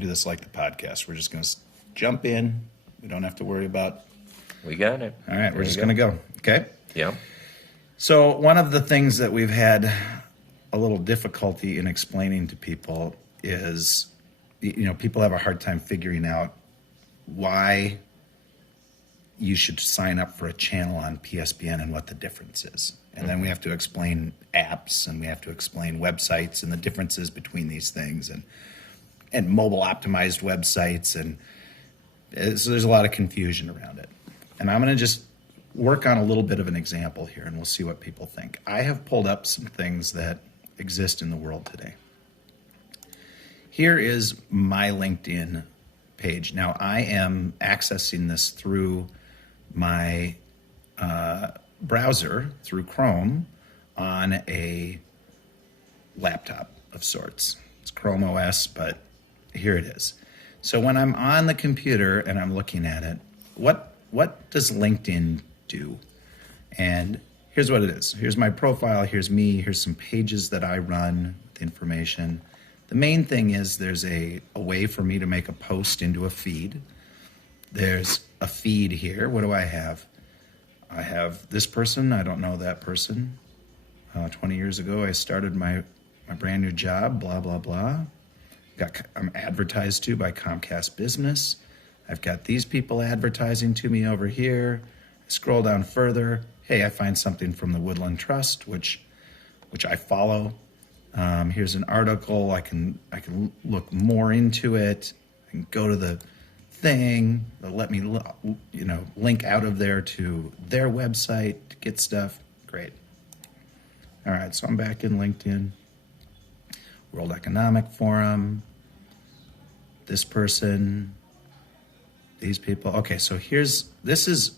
can do this like the podcast. We're just going to jump in. We don't have to worry about. We got it. All right, we're just going to go. Okay? Yeah. So one of the things that we've had a little difficulty in explaining to people is, people have a hard time figuring out why you should sign up for a channel on PSBN and what the difference is. And then we have to explain apps, and we have to explain websites and the differences between these things, and mobile optimized websites. And so there's a lot of confusion around it. And I'm going to just work on a little bit of an example here, and we'll see what people think. I have pulled up some things that exist in the world today. Here is my LinkedIn page. Now, I am accessing this through my browser, through Chrome, on a laptop of sorts. It's Chrome OS, but here it is. So when I'm on the computer and I'm looking at it, what does LinkedIn do? And here's what it is. Here's my profile. Here's me. Here's some pages that I run with information. The main thing is there's a way for me to make a post into a feed. There's a feed here. What do I have? I have this person. I don't know that person. 20 years ago, I started my brand new job, blah, blah, blah. I'm advertised to by Comcast Business. I've got these people advertising to me over here. I scroll down further. Hey, I find something from the Woodland Trust, which I follow. Here's an article. I can look more into it. I can go to the thing. They'll let me link out of there to their website to get stuff. Great. All right, so I'm back in LinkedIn. World Economic Forum. This person. These people. Okay, so this is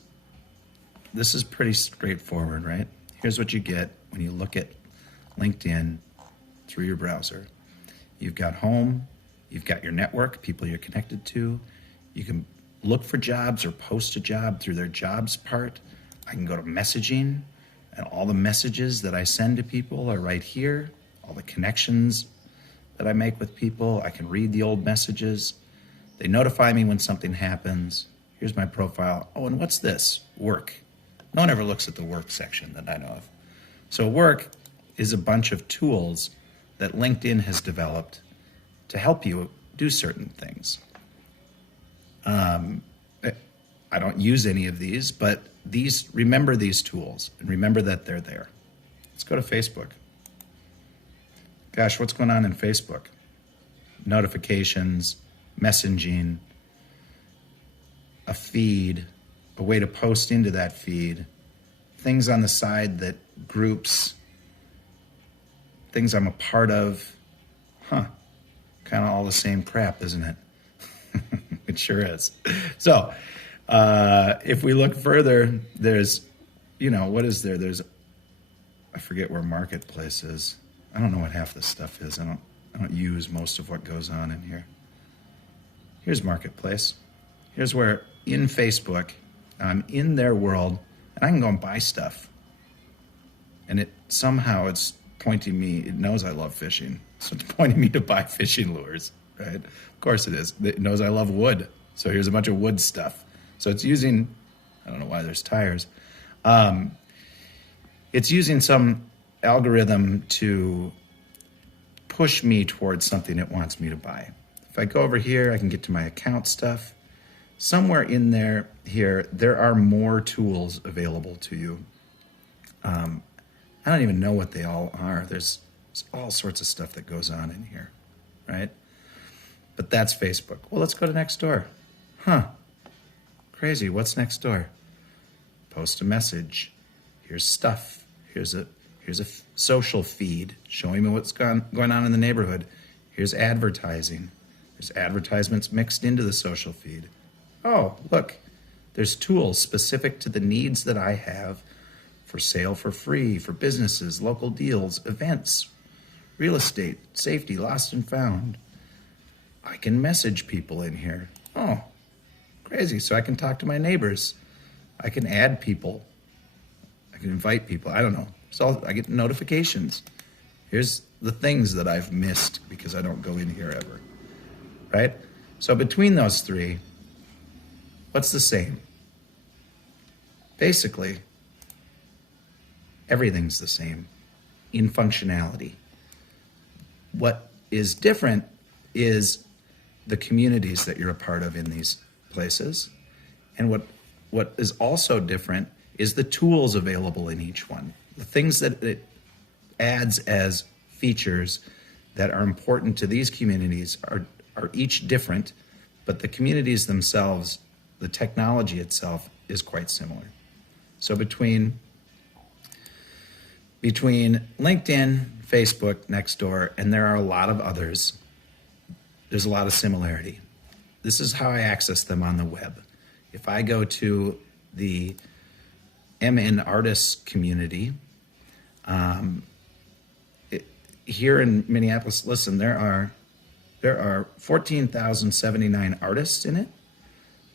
pretty straightforward, right? Here's what you get when you look at LinkedIn through your browser. You've got home, you've got your network, people you're connected to. You can look for jobs or post a job through their jobs part. I can go to messaging, and all the messages that I send to people are right here. All the connections that I make with people. I can read the old messages. They notify me when something happens. Here's my profile. Oh, and what's this? Work. No one ever looks at the work section that I know of. So work is a bunch of tools that LinkedIn has developed to help you do certain things. I don't use any of these, but remember these tools and remember that they're there. Let's go to Facebook. Gosh, what's going on in Facebook? Notifications, messaging, a feed, a way to post into that feed, things on the side that groups, things I'm a part of. Kind of all the same crap, isn't it? It sure is. So if we look further, there's, what is there? I forget where Marketplace is. I don't know what half this stuff is. I don't use most of what goes on in here. Here's Marketplace. Here's where in Facebook, I'm in their world, and I can go and buy stuff. And it's pointing me, it knows I love fishing. So it's pointing me to buy fishing lures, right? Of course it is. It knows I love wood. So here's a bunch of wood stuff. So it's using, I don't know why there's tires. It's using some algorithm to push me towards something it wants me to buy. If I go over here, I can get to my account stuff. Somewhere in there are more tools available to you. I don't even know what they all are. There's all sorts of stuff that goes on in here, right? But that's Facebook. Well, let's go to next door. Crazy. What's next door? Post a message. Here's stuff. Here's a social feed showing me what's going on in the neighborhood. Here's advertising. There's advertisements mixed into the social feed. Oh, look, there's tools specific to the needs that I have for sale for free, for businesses, local deals, events, real estate, safety, lost and found. I can message people in here. Oh, crazy. So I can talk to my neighbors. I can add people. I can invite people. I don't know. So I get notifications. Here's the things that I've missed because I don't go in here ever, right? So between those three, what's the same? Basically, everything's the same in functionality. What is different is the communities that you're a part of in these places. And what is also different is the tools available in each one. The things that it adds as features that are important to these communities are each different, but the communities themselves, the technology itself is quite similar. So between LinkedIn, Facebook, Nextdoor, and there are a lot of others, there's a lot of similarity. This is how I access them on the web. If I go to the MN Artists community, here in Minneapolis, listen, there are 14,079 artists in it.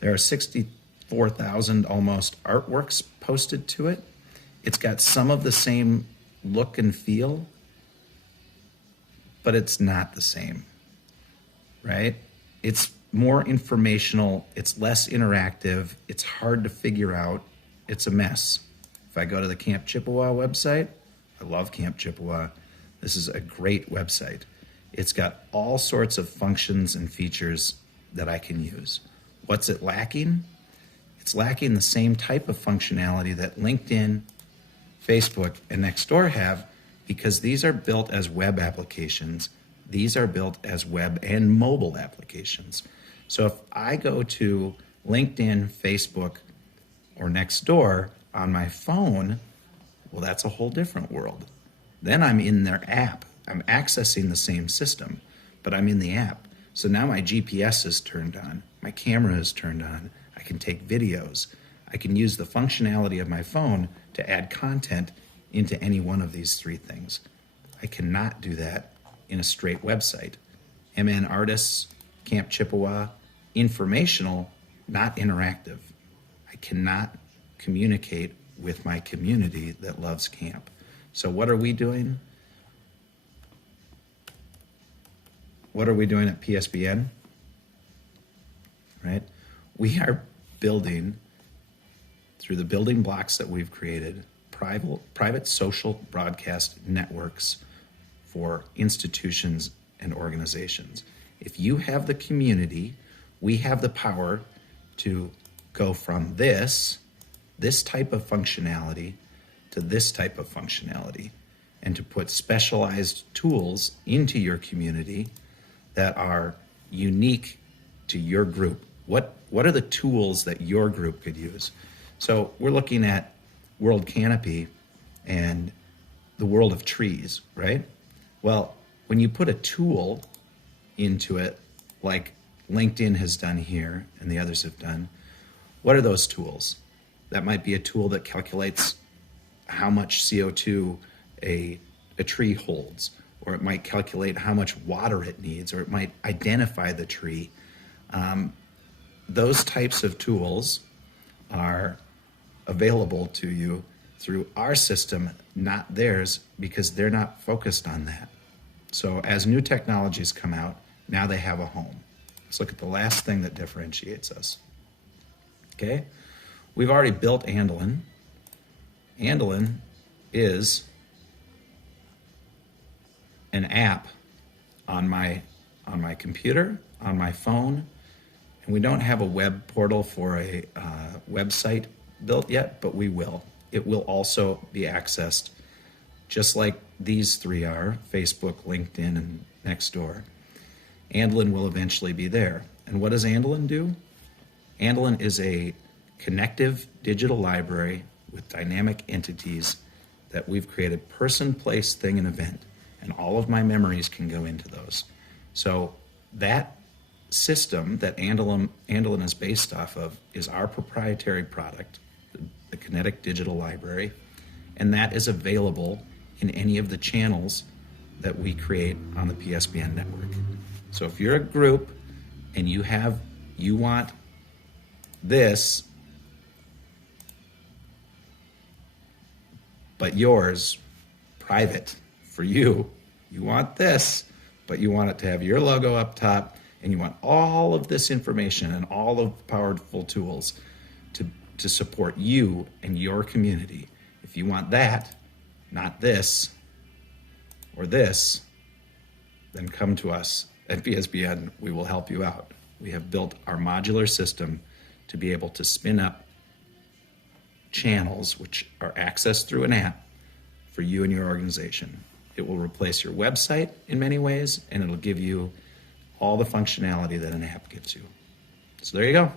There are 64,000 almost artworks posted to it. It's got some of the same look and feel, but it's not the same, right? It's more informational, it's less interactive, it's hard to figure out, it's a mess. If I go to the Camp Chippewa website, I love Camp Chippewa. This is a great website. It's got all sorts of functions and features that I can use. What's it lacking? It's lacking the same type of functionality that LinkedIn, Facebook, and Nextdoor have, because these are built as web applications. These are built as web and mobile applications. So if I go to LinkedIn, Facebook, or Nextdoor on my phone, well, that's a whole different world. Then I'm in their app. I'm accessing the same system, but I'm in the app. So now my GPS is turned on. My camera is turned on. I can take videos. I can use the functionality of my phone to add content into any one of these three things. I cannot do that in a straight website. MN Artists, Camp Chippewa, informational, not interactive. I cannot communicate with my community that loves camp. So what are we doing? What are we doing at PSBN? Right? We are building, through the building blocks that we've created, private social broadcast networks for institutions and organizations. If you have the community, we have the power to go from this type of functionality to this type of functionality, and to put specialized tools into your community that are unique to your group. What are the tools that your group could use? So we're looking at World Canopy and the world of trees, right? Well, when you put a tool into it, like LinkedIn has done here and the others have done, what are those tools? That might be a tool that calculates how much CO2 a tree holds, or it might calculate how much water it needs, or it might identify the tree. Those types of tools are available to you through our system, not theirs, because they're not focused on that. So as new technologies come out, now they have a home. Let's look at the last thing that differentiates us. Okay, we've already built Andelin. Andelin is an app on my computer, on my phone, and we don't have a web portal for a website built yet, but we will. It will also be accessed just like these three are, Facebook, LinkedIn, and Nextdoor. Andelin will eventually be there. And what does Andelin do? Andelin is a connective digital library with dynamic entities that we've created: person, place, thing, and event. And all of my memories can go into those. So that system that Andelin is based off of is our proprietary product, the Kinetic Digital Library, and that is available in any of the channels that we create on the PSBN network. So if you're a group and you want this, but yours, private for you want this, but you want it to have your logo up top, and you want all of this information and all of the powerful tools to support you and your community, if you want that, not this or this, then come to us at PSBN. We will help you out. We have built our modular system to be able to spin up channels which are accessed through an app for you and your organization. It will replace your website in many ways, and it'll give you all the functionality that an app gives you. So there you go.